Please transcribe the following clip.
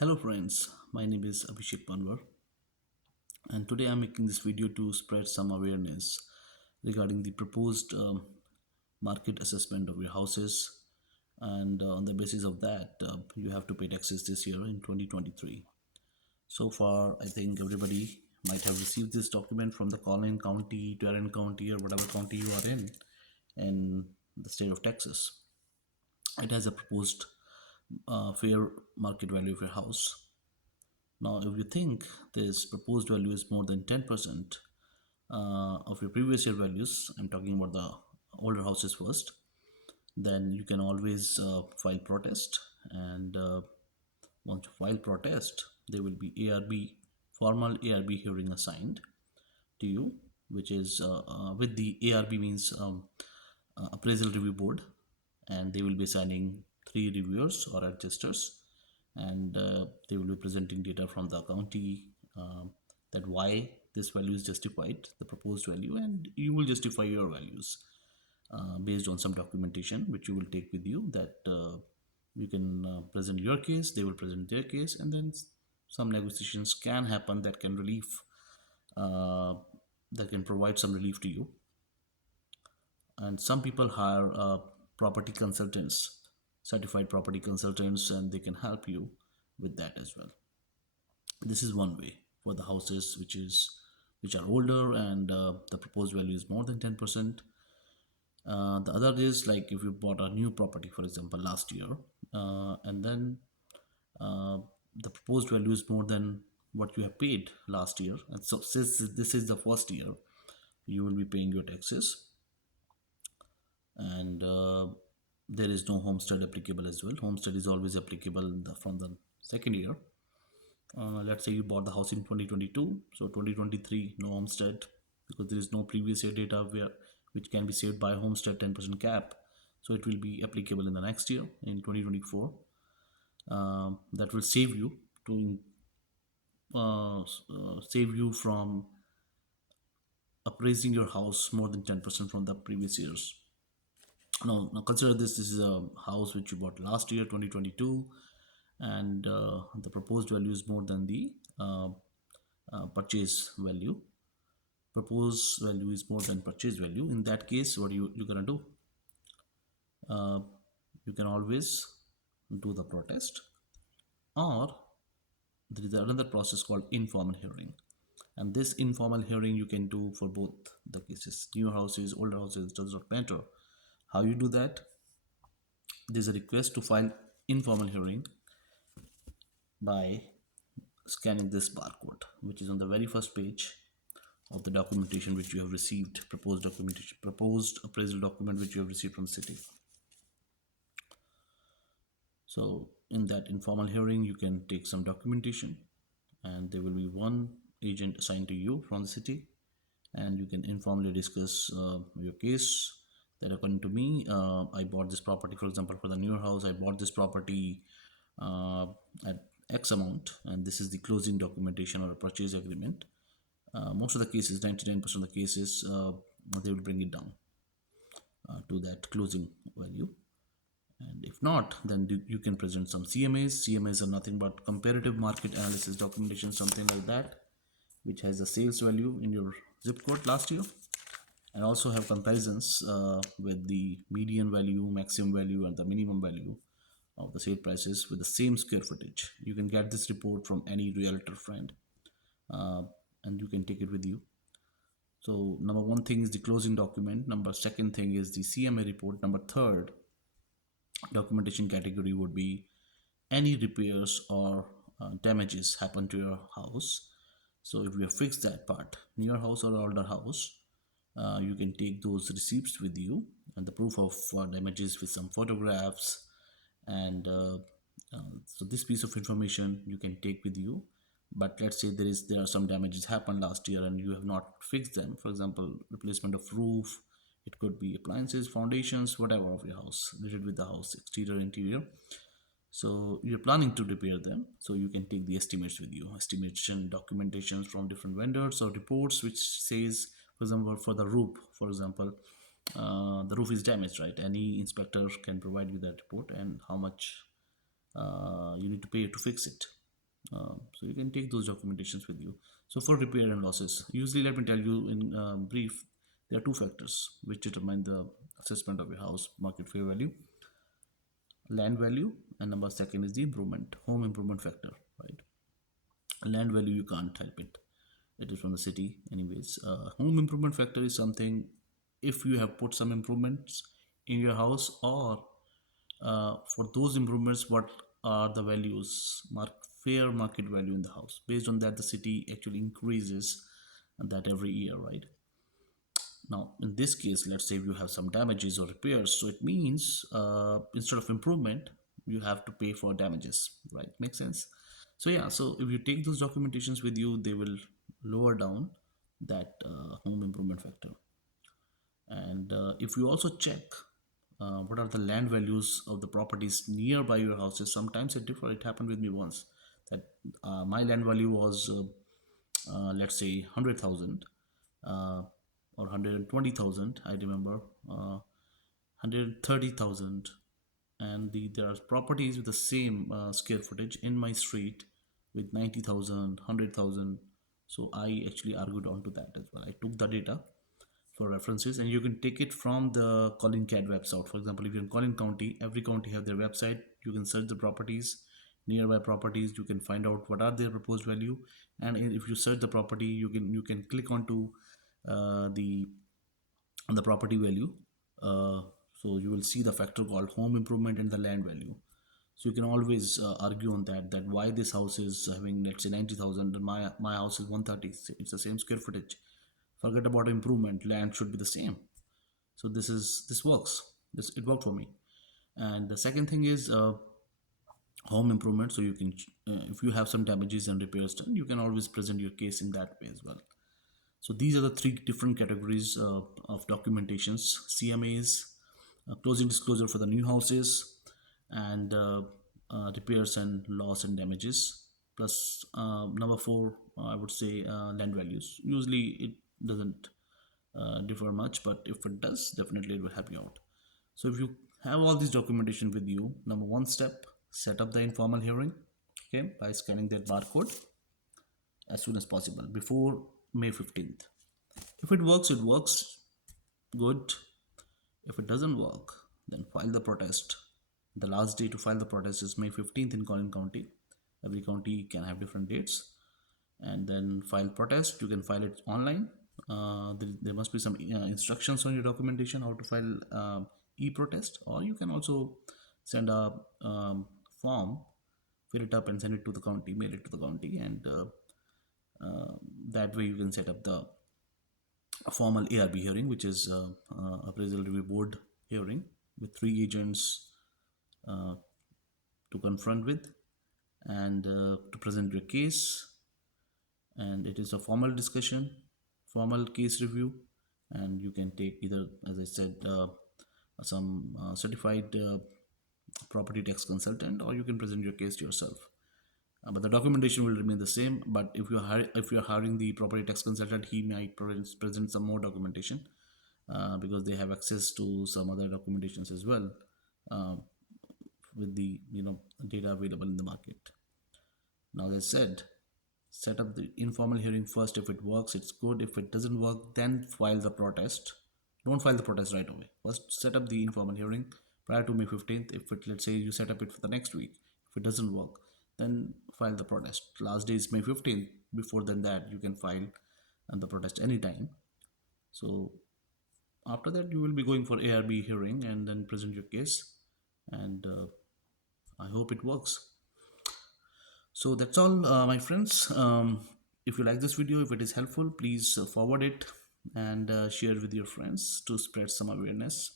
Hello friends, my name is Abhishek Panwar and today I'm making this video to spread some awareness regarding the proposed market assessment of your houses, and on the basis of that you have to pay taxes this year in 2023. So far I think everybody might have received this document from the Collin County, Tarrant County or whatever county you are in the state of Texas. It has a proposed fair market value of your house. Now, if you think this proposed value is more than 10% of your previous year values, I'm talking about the older houses first, then you can always file protest. And once you file protest, there will be formal ARB hearing assigned to you, which is with the ARB means Appraisal Review Board, and they will be assigning three reviewers or adjusters, and they will be presenting data from the county, that why this value is justified, the proposed value, and you will justify your values based on some documentation which you will take with you, that you can present your case, they will present their case, and then some negotiations can happen that can uh, that can provide some relief to you. And some people hire property consultants, certified property consultants, and they can help you with that as well. This is one way for the houses which are older and the proposed value is more than 10%. The other is like if you bought a new property, for example, last year, and then uh, the proposed value is more than what you have paid last year, and so since this is the first year, you will be paying your taxes, and there is no homestead applicable as well. Homestead is always applicable from the second year. Let's say you bought the house in 2022, so 2023 no homestead, because there is no previous year data which can be saved by homestead 10% cap, so it will be applicable in the next year in 2024. That will save you to save you from appraising your house more than 10% from the previous years. Now consider this is a house which you bought last year 2022, and the proposed value is more than the purchase value. Proposed value is more than purchase value. In that case, what you're gonna do, uh, you can always do the protest, or there is another process called informal hearing, and this informal hearing you can do for both the cases, new houses, older houses, does not matter. How you do that? There's a request to file informal hearing by scanning this barcode, which is on the very first page of the documentation which you have received, proposed appraisal document which you have received from the city. So in that informal hearing you can take some documentation, and there will be one agent assigned to you from the city, and you can informally discuss your case, that according to me, I bought this property, for example, for the newer house, I bought this property at X amount, and this is the closing documentation or a purchase agreement. Most of the cases, 99% of the cases, they will bring it down to that closing value. And if not, then you can present some CMAs. CMAs are nothing but comparative market analysis documentation, something like that, which has the sales value in your zip code last year, and also have comparisons with the median value, maximum value, and the minimum value of the sale prices with the same square footage. You can get this report from any realtor friend, and you can take it with you. So number one thing is the closing document. Number second thing is the CMA report. Number third documentation category would be any repairs or damages happen to your house. So if you have fixed that part, newer house or older house, you can take those receipts with you and the proof of damages with some photographs, and so this piece of information you can take with you. But let's say there are some damages happened last year and you have not fixed them, for example replacement of roof, it could be appliances, foundations, whatever of your house related with the house, exterior, interior. So you're planning to repair them, so you can take the estimates with you, estimation documentations from different vendors or reports which says, for example, for the roof, for example, the roof is damaged, right? Any inspector can provide you that report and how much you need to pay to fix it. So you can take those documentations with you. So for repair and losses, usually let me tell you in brief, there are two factors which determine the assessment of your house: market fair value, land value, and number second is the improvement, home improvement factor, right? Land value, you can't help it. It is from the city, anyways. Home improvement factor is something if you have put some improvements in your house, or for those improvements, what are the values, fair market value in the house. Based on that, the city actually increases that every year, right? Now, in this case, let's say you have some damages or repairs, so it means instead of improvement, you have to pay for damages, right? Makes sense. So yeah, so if you take those documentations with you, they will lower down that home improvement factor. And if you also check what are the land values of the properties nearby your houses, sometimes it differ. It happened with me once that my land value was let's say 100,000 or 120,000. I remember 130,000, and there are properties with the same square footage in my street with 90,000, 100,000. So I actually argued onto that as well. I took the data for references, and you can take it from the Colin CAD website. For example, if you're in Collin County, every county have their website. You can search the properties, nearby properties. You can find out what are their proposed value, and if you search the property, you can click onto the property value. So you will see the factor called home improvement and the land value. So you can always argue on that why this house is having, let's say, 90,000 and my house is 130. It's the same square footage. Forget about improvement. Land should be the same. So this works. This it worked for me. And the second thing is home improvement. So you can if you have some damages and repairs done, you can always present your case in that way as well. So these are the three different categories of documentations: CMAs, closing disclosure for the new houses, and repairs and loss and damages. Plus number four, I would say land values. Usually it doesn't differ much, but if it does, definitely it will help you out. So if you have all this documentation with you, number one step, set up the informal hearing, okay, by scanning that barcode as soon as possible before May 15th. If it works, it works. Good. If it doesn't work, then file the protest. The last day to file the protest is May 15th in Collin County. Every county can have different dates. And then file protest. You can file it online. There must be some instructions on your documentation how to file e-protest, or you can also send a form, fill it up and send it to the county, mail it to the county, and that way you can set up the a formal ARB hearing, which is appraisal review board hearing with three agents uh, to confront with and to present your case. And it is a formal discussion, formal case review, and you can take either, as I said, some certified property tax consultant, or you can present your case to yourself. But the documentation will remain the same. But if you're hiring the property tax consultant, he might present some more documentation because they have access to some other documentations as well uh, with the data available in the market. Now, as I said, set up the informal hearing first. If it works, it's good. If it doesn't work, then file the protest. Don't file the protest right away. First, set up the informal hearing prior to May 15th. If it, let's say, you set up it for the next week, if it doesn't work, then file the protest. Last day is May 15th. Before than that, you can file and the protest anytime. So after that, you will be going for ARB hearing and then present your case. And I hope it works. So that's all, my friends. If you like this video, if it is helpful, please forward it and share with your friends to spread some awareness.